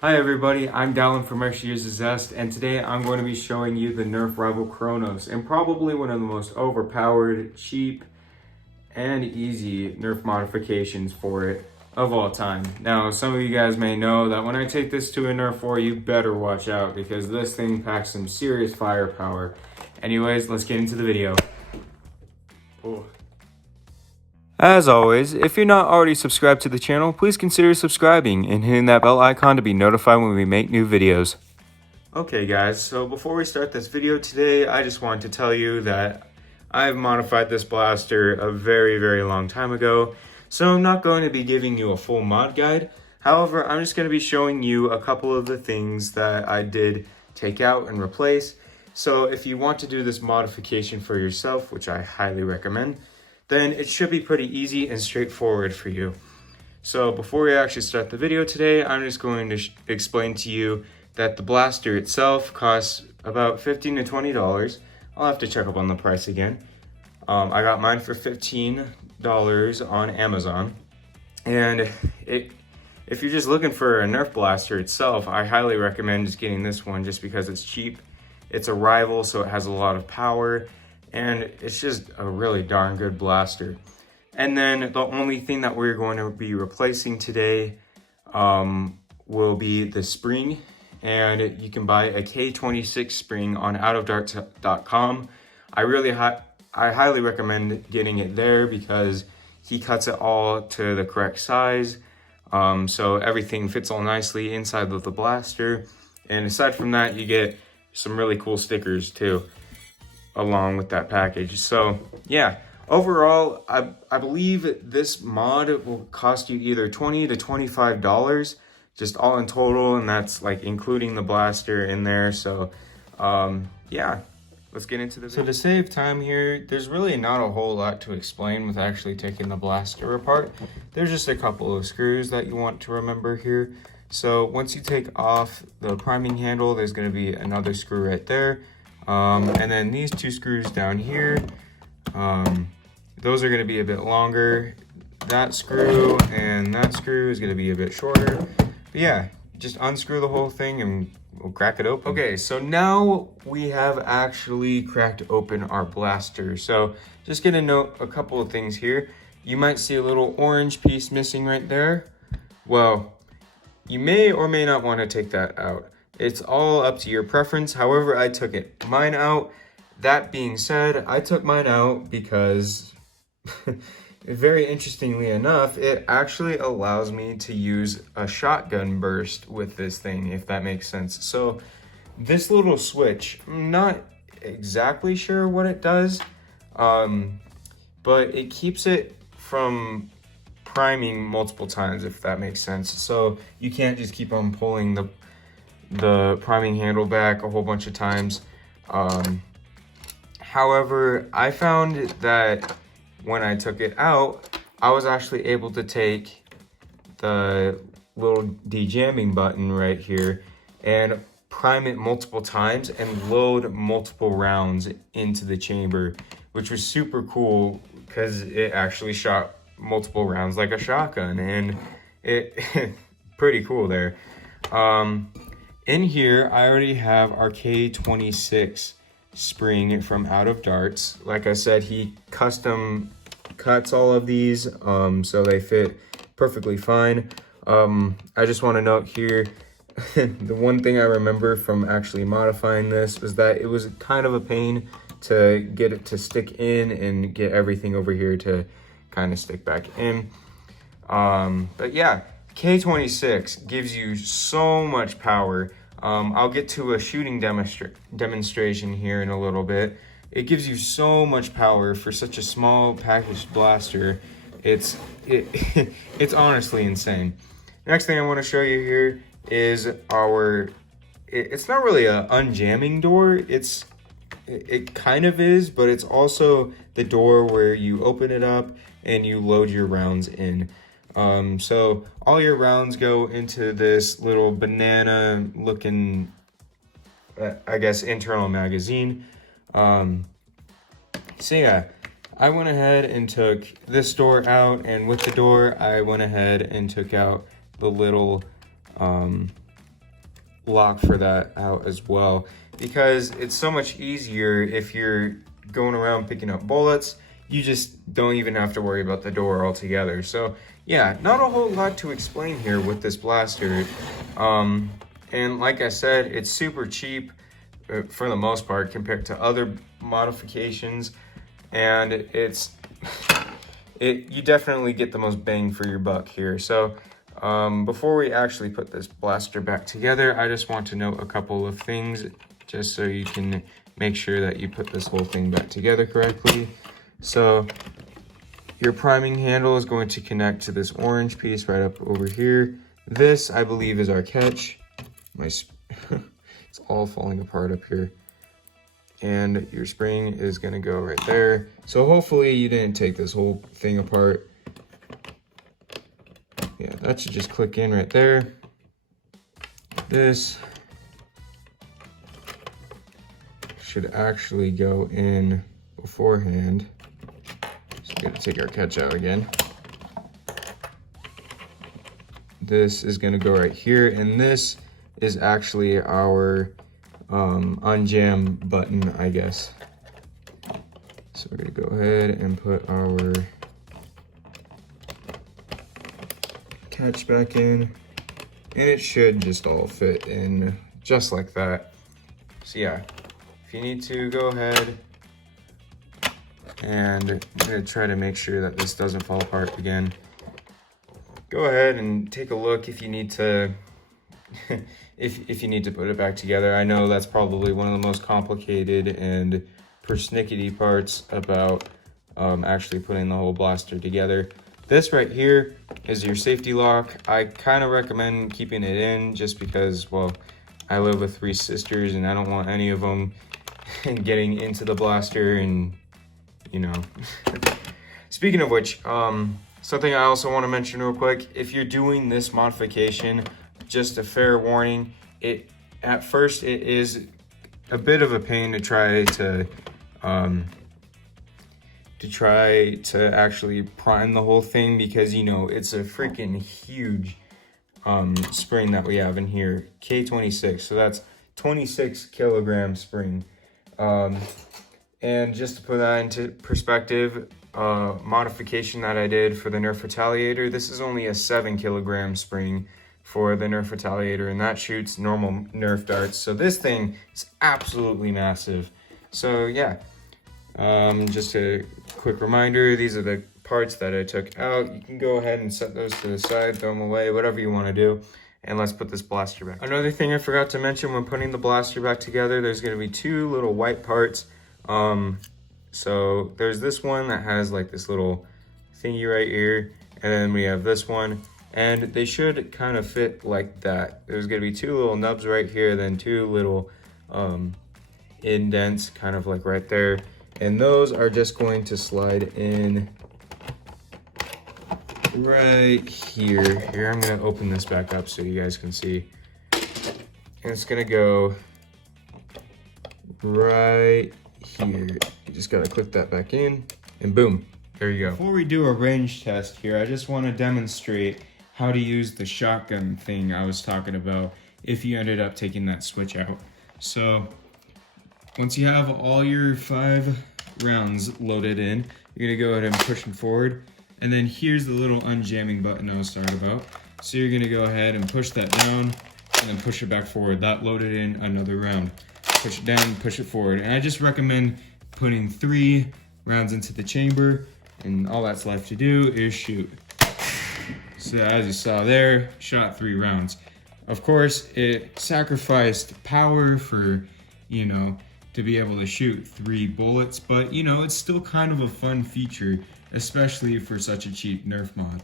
Hi everybody, I'm Dallin from Extra Years of Zest, and today I'm going to be showing you the Nerf rival Kronos, and probably one of the most overpowered, cheap, and easy Nerf modifications for it of all time. Now, some of you guys may know that when I take this to a Nerf war, you better watch out, because this thing packs some serious firepower. Anyways, let's get into the video. Oh. As always, if you're not already subscribed to the channel, please consider subscribing and hitting that bell icon to be notified when we make new videos. Okay guys, so before we start this video today, I just wanted to tell you that I've modified this blaster a very long time ago, so I'm not going to be giving you a full mod guide. However, I'm just going to be showing you a couple of the things that I did take out and replace. So if you want to do this modification for yourself, which I highly recommend, then it should be pretty easy and straightforward for you. So before we actually start the video today, I'm just going to explain to you that the blaster itself costs about $15 to $20. I'll have to check up on the price again. I got mine for $15 on Amazon. And if you're just looking for a Nerf blaster itself, I highly recommend just getting this one just because it's cheap. It's a rival, so it has a lot of power. And it's just a really darn good blaster. And then the only thing that we're going to be replacing today will be the spring. And you can buy a K26 spring on OutOfDarts.com. I highly recommend getting it there because he cuts it all to the correct size. So everything fits all nicely inside of the blaster. And aside from that, you get some really cool stickers too along with that package. So yeah, overall, I believe this mod will cost you either $20 to $25, just all in total, and that's like including the blaster in there. So yeah, let's get into the video. So to save time here, there's really not a whole lot to explain with actually taking the blaster apart. There's just a couple of screws that you want to remember here. So once you take off the priming handle, there's going to be another screw right there. And then these two screws down here, those are going to be a bit longer. That screw and that screw is going to be a bit shorter. But yeah, just unscrew the whole thing and we'll crack it open. Okay, so now we have actually cracked open our blaster. So just gonna note a couple of things here. You might see a little orange piece missing right there. Well, you may or may not want to take that out. It's all up to your preference. However, I took mine out. That being said, I took mine out because very interestingly enough, it actually allows me to use a shotgun burst with this thing, if that makes sense. So this little switch, I'm not exactly sure what it does, but it keeps it from priming multiple times, if that makes sense. So you can't just keep on pulling the priming handle back a whole bunch of times. However, I found that when I took it out, I was actually able to take the little de-jamming button right here and prime it multiple times and load multiple rounds into the chamber, which was super cool because it actually shot multiple rounds like a shotgun, and it pretty cool there. In here, I already have our K26 spring from OutOfDarts. Like I said, he custom cuts all of these, so they fit perfectly fine. I just want to note here, the one thing I remember from actually modifying this was that it was kind of a pain to get it to stick in and get everything over here to kind of stick back in. But yeah, K26 gives you so much power. I'll get to a shooting demonstration here in a little bit. It gives you so much power for such a small packaged blaster. It's honestly insane. Next thing I want to show you here is it's not really a unjamming door. It kind of is, but it's also the door where you open it up and you load your rounds in. So all your rounds go into this little banana looking, I guess, internal magazine. So yeah, I went ahead and took this door out, and with the door, I went ahead and took out the little lock for that out as well, because it's so much easier if you're going around picking up bullets. You just don't even have to worry about the door altogether. So yeah, not a whole lot to explain here with this blaster. And like I said, it's super cheap for the most part compared to other modifications, and you definitely get the most bang for your buck here. So before we actually put this blaster back together, I just want to note a couple of things just so you can make sure that you put this whole thing back together correctly. So your priming handle is going to connect to this orange piece right up over here. This, I believe, is our catch. It's all falling apart up here. And your spring is gonna go right there. So hopefully you didn't take this whole thing apart. Yeah, that should just click in right there. This should actually go in beforehand. So we're gonna take our catch out again. This is gonna go right here, and this is actually our unjam button, I guess. So we're gonna go ahead and put our catch back in, and it should just all fit in just like that. So yeah, if you need to, go ahead, and I'm gonna try to make sure that this doesn't fall apart again. Go ahead and take a look if you need to if you need to put it back together. I know that's probably one of the most complicated and persnickety parts about actually putting the whole blaster together. This right here is your safety lock. I kind of recommend keeping it in just because, well, I live with 3 sisters and I don't want any of them getting into the blaster and, you know. Speaking of which, something I also want to mention real quick, if you're doing this modification, just a fair warning, at first it is a bit of a pain to try to actually prime the whole thing, because you know it's a freaking huge spring that we have in here, K26, so that's 26 kilogram spring. And just to put that into perspective, modification that I did for the Nerf Retaliator, this is only a 7 kilogram spring for the Nerf Retaliator, and that shoots normal Nerf darts. So this thing is absolutely massive. So yeah, just a quick reminder, these are the parts that I took out. You can go ahead and set those to the side, throw them away, whatever you want to do. And let's put this blaster back. Another thing I forgot to mention when putting the blaster back together, there's going to be 2 little white parts. So there's this one that has like this little thingy right here, and then we have this one, and they should kind of fit like that. There's going to be 2 little nubs right here, then 2 little indents kind of like right there, and those are just going to slide in right here. Here, I'm going to open this back up so you guys can see, and it's going to go right here. You just got to click that back in, and boom, there you go. Before we do a range test here, I just want to demonstrate how to use the shotgun thing I was talking about if you ended up taking that switch out. So once you have all your 5 rounds loaded in, you're gonna go ahead and push them forward, and then here's the little unjamming button I was talking about. So you're gonna go ahead and push that down and then push it back forward. That loaded in another round. Push it down, push it forward. And I just recommend putting 3 rounds into the chamber, and all that's left to do is shoot. So as you saw there, shot 3 rounds. Of course, it sacrificed power for, you know, to be able to shoot 3 bullets, but you know, it's still kind of a fun feature, especially for such a cheap Nerf mod.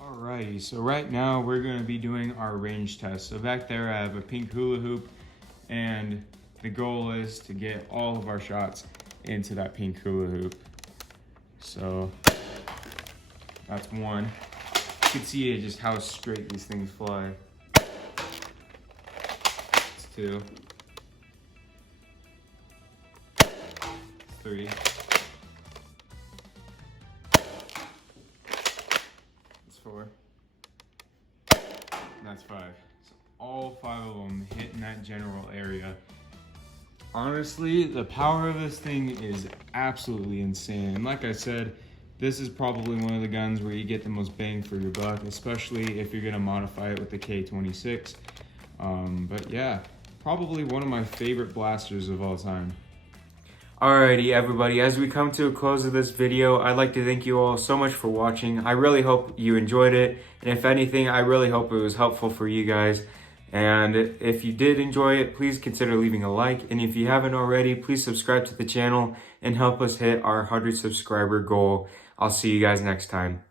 Alrighty, so right now we're gonna be doing our range test. So back there I have a pink hula hoop, and the goal is to get all of our shots into that pink hula hoop. So that's 1. You can see just how straight these things fly. That's 2. 3. That's 4. And that's 5. So all all 5 of them hitting that general area. Honestly, the power of this thing is absolutely insane. And like I said, this is probably one of the guns where you get the most bang for your buck, especially if you're gonna modify it with the K26. But yeah, probably one of my favorite blasters of all time. Alrighty everybody, as we come to a close of this video, I'd like to thank you all so much for watching. I really hope you enjoyed it, and if anything, I really hope it was helpful for you guys. And if you did enjoy it, please consider leaving a like, and if you haven't already, please subscribe to the channel and help us hit our 100 subscriber goal. I'll see you guys next time.